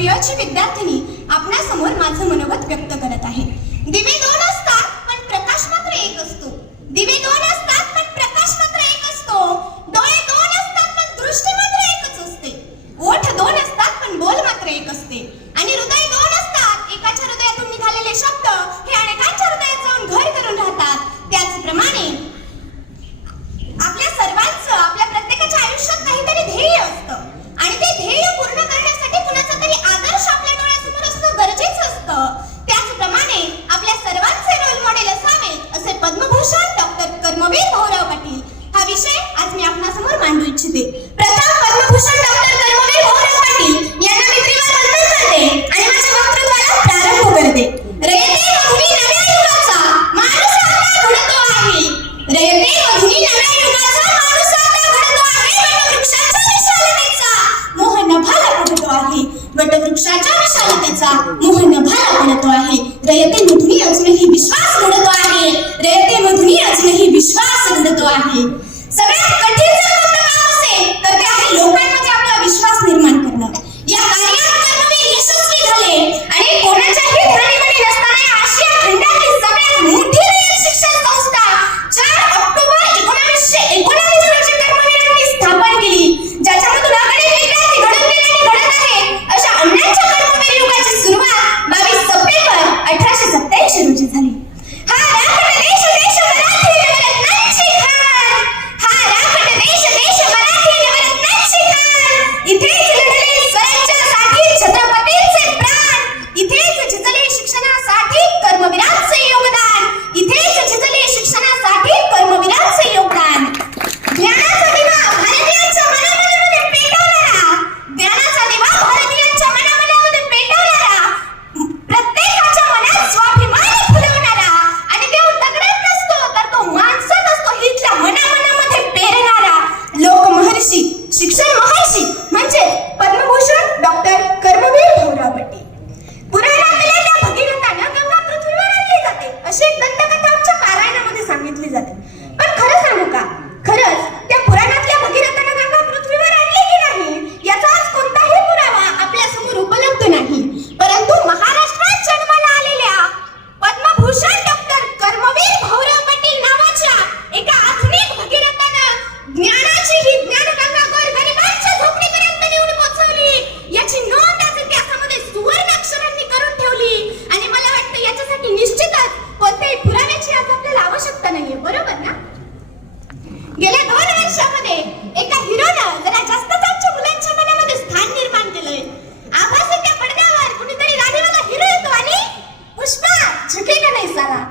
बियरची विद्यार्थिनी आपणासमोर माझं मनोगत व्यक्त करत आहे. दिवे दोन असतात पण प्रकाश मात्र एक असतो. दिवे दोन रयतेचा मोहन भरा पडतो आहे. रयतेमधूनही अजूनही विश्वास घडतो आहे. रयतेमधूनही अजूनही विश्वास घडतो आहे. गेल्या दोन वर्षामध्ये एका हिरोला जरा जास्त आमच्या मुलांच्या मनामध्ये स्थान निर्माण केलंय. आभासीच्या पडद्यावर कुणीतरी गाडीवाला हिरो येतो आणि पुष्पा झुके का नाही सारा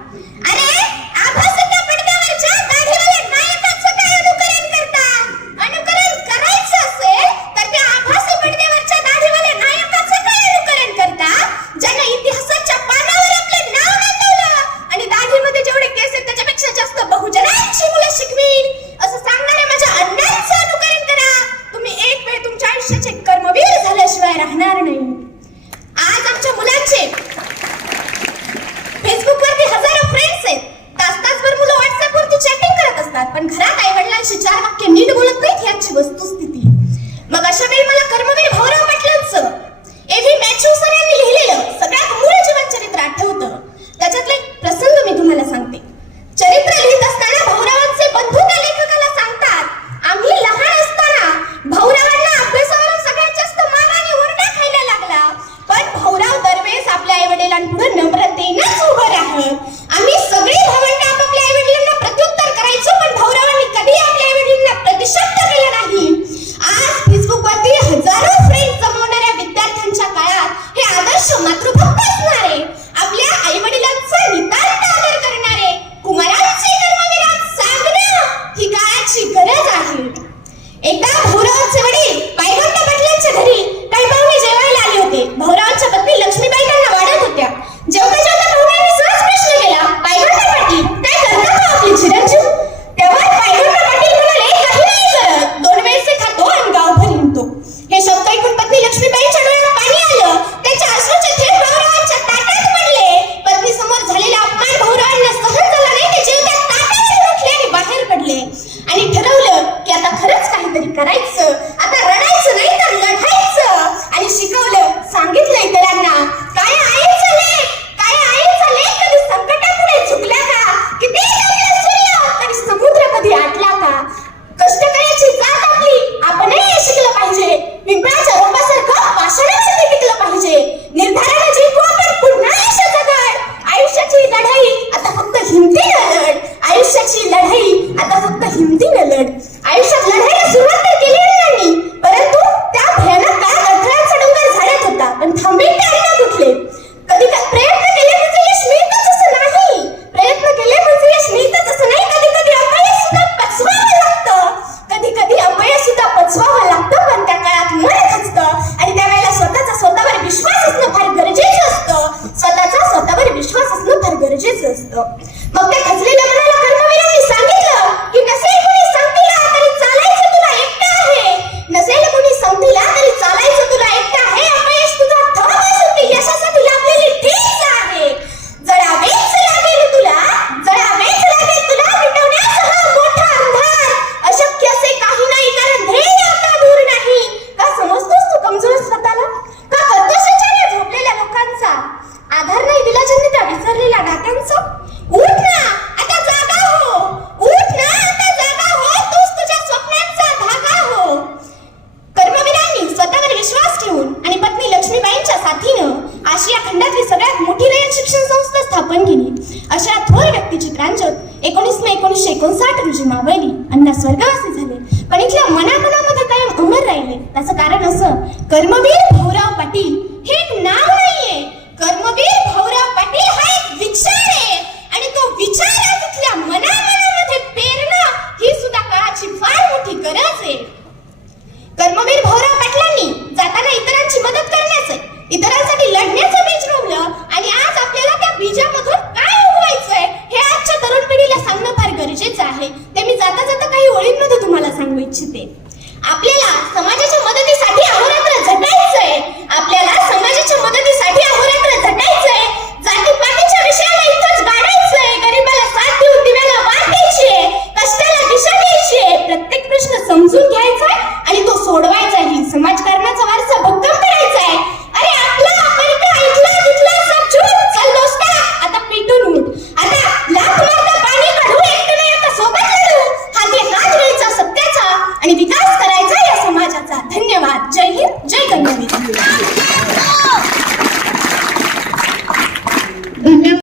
घरात आई वडिलांशी चार वाक्य नीट बोलत नाहीत ह्याची वस्तुस्थिती. मग अशा वेळी थोर व्यक्तिचित्रांजोत एकोणीस मे एकोणीसशे एकोणसाठ रोजी मावळली. आणि स्वर्गवासी झाले. पण इथल्या मनामनामध्ये कायम अमर राहिले. त्याचं कारण असं कर्मवीर भाऊराव पाटील हे नाव नाहीये. कर्मवीर भाऊराव पाटील हा